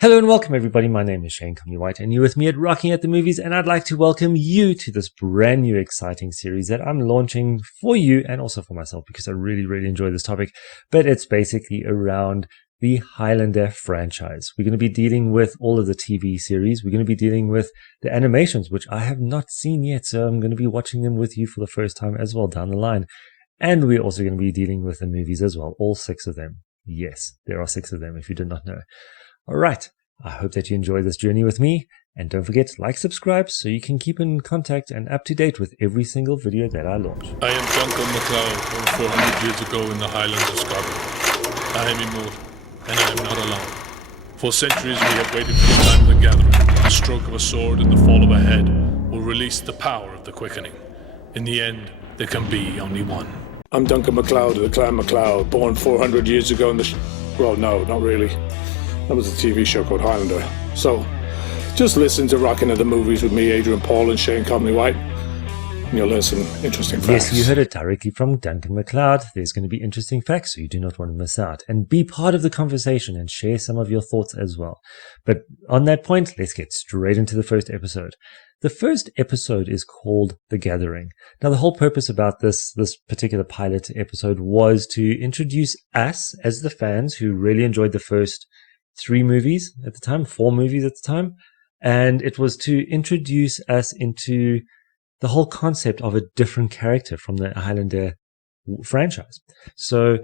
Hello and welcome everybody, my name is Shane Comley-White and you're with me at Rocking at the Movies, and I'd like to welcome you to this brand new exciting series that I'm launching for you and also for myself because I really enjoy this topic. But it's basically around the Highlander franchise. We're going to be dealing with all of the TV series. We're going to be dealing with the animations, which I have not seen yet, so I'm going to be watching them with you for the first time as well down the line. And we're also going to be dealing with the movies as well, all 6 of them. Yes, there are 6 of them if you did not know. All right, I hope that you enjoy this journey with me, and don't forget to like, subscribe, so you can keep in contact and up to date with every single video that I launch. I am Duncan MacLeod, born 400 years ago in the Highlands of Scotland. I am immortal, and I am not alone. For centuries we have waited for the time of the gathering. The stroke of a sword and the fall of a head will release the power of the quickening. In the end, there can be only one. I'm Duncan MacLeod of the Clan Macleod, born 400 years ago in the... Well, no, not really. That was a TV show called Highlander. So, just listen to Rockin' at the Movies with me, Adrian Paul, and Shane Comley-White, and you'll learn some interesting facts. Yes, you heard it directly from Duncan MacLeod. There's going to be interesting facts, so you do not want to miss out. And be part of the conversation and share some of your thoughts as well. But on that point, let's get straight into the first episode. The first episode is called The Gathering. Now, the whole purpose about this particular pilot episode was to introduce us as the fans who really enjoyed the first 3 movies at the time, 4 movies at the time, and it was to introduce us into the whole concept of a different character from the Highlander franchise. So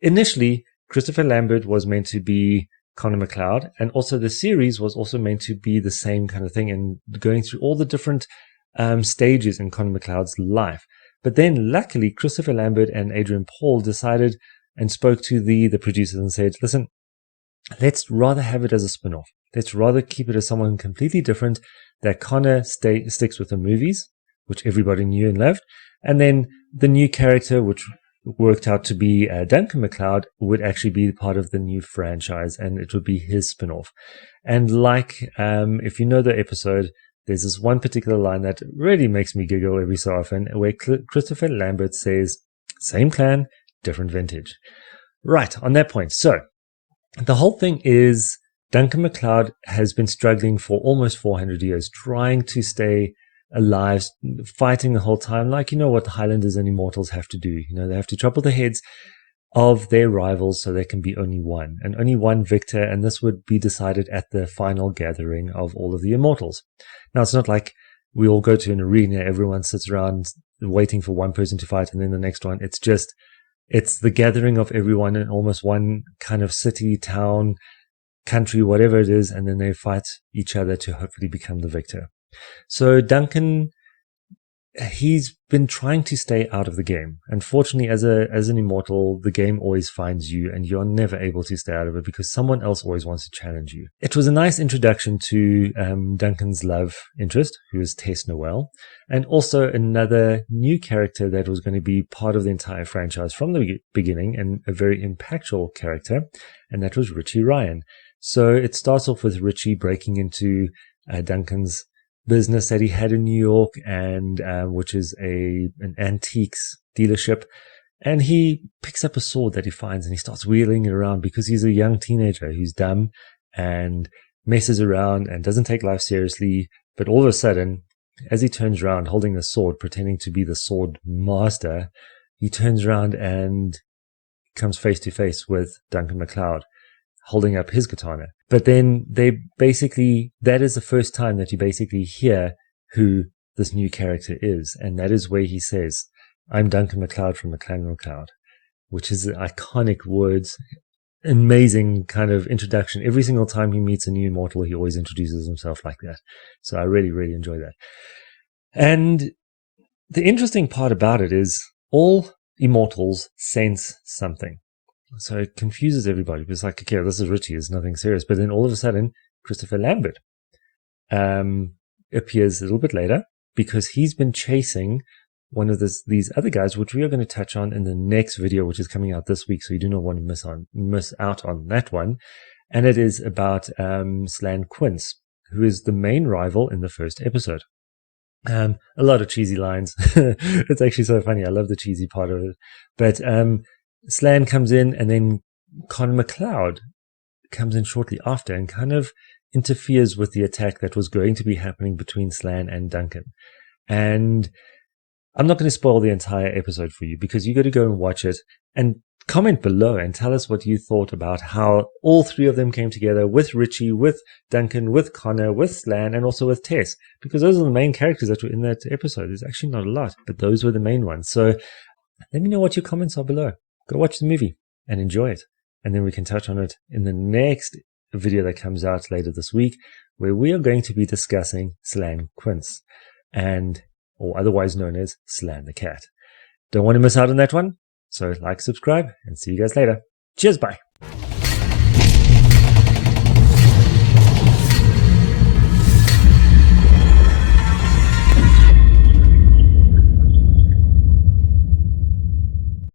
initially, Christopher Lambert was meant to be Connor Macleod, and also the series was also meant to be the same kind of thing and going through all the different stages in Connor Macleod's life. But then luckily, Christopher Lambert and Adrian Paul decided and spoke to the producers and said, listen, let's rather have it as a spin-off. Let's rather keep it as someone completely different, that Connor sticks with the movies, which everybody knew and loved, and then the new character, which worked out to be Duncan MacLeod, would actually be part of the new franchise, and it would be his spin-off. And like, if you know the episode, there's this one particular line that really makes me giggle every so often, where Christopher Lambert says, same clan, different vintage. Right, on that point. So, the whole thing is Duncan MacLeod has been struggling for almost 400 years, trying to stay alive, fighting the whole time, like, you know what the Highlanders and Immortals have to do. You know, they have to chop off the heads of their rivals so there can be only one, and only one victor, and this would be decided at the final gathering of all of the Immortals. Now, it's not like we all go to an arena, everyone sits around waiting for one person to fight and then the next one. It's the gathering of everyone in almost one kind of city, town, country, whatever it is, and then they fight each other to hopefully become the victor. So Duncan, he's been trying to stay out of the game. Unfortunately, as an immortal, the game always finds you, and you're never able to stay out of it because someone else always wants to challenge you. It was a nice introduction to Duncan's love interest, who is Tess Noel, and also another new character that was going to be part of the entire franchise from the beginning, and a very impactful character, and that was Richie Ryan. So it starts off with Richie breaking into Duncan's business that he had in New York, and which is an antiques dealership, and he picks up a sword that he finds and he starts wheeling it around because he's a young teenager who's dumb and messes around and doesn't take life seriously. But all of a sudden, as he turns around holding the sword, pretending to be the sword master, he turns around and comes face to face with Duncan MacLeod holding up his katana. But then that is the first time that you basically hear who this new character is. And that is where he says, I'm Duncan MacLeod from the Clan Macleod, which is iconic words, amazing kind of introduction. Every single time he meets a new immortal, he always introduces himself like that. So I really enjoy that. And the interesting part about it is all immortals sense something. So it confuses everybody. It's like, okay, this is Richie, it's nothing serious. But then all of a sudden, Christopher Lambert appears a little bit later because he's been chasing one of these other guys, which we are going to touch on in the next video, which is coming out this week. So you do not want to miss out on that one. And it is about Slan Quince, who is the main rival in the first episode. A lot of cheesy lines. It's actually so funny. I love the cheesy part of it. But Slan comes in, and then Connor Macleod comes in shortly after and kind of interferes with the attack that was going to be happening between Slan and Duncan. And I'm not going to spoil the entire episode for you because you got to go and watch it and comment below and tell us what you thought about how all three of them came together with Richie, with Duncan, with Connor, with Slan, and also with Tess, because those are the main characters that were in that episode. There's actually not a lot, but those were the main ones. So let me know what your comments are below. Go watch the movie and enjoy it. And then we can touch on it in the next video that comes out later this week, where we are going to be discussing Slan Quince, or otherwise known as Slan the Cat. Don't want to miss out on that one. So like, subscribe, and see you guys later. Cheers, bye.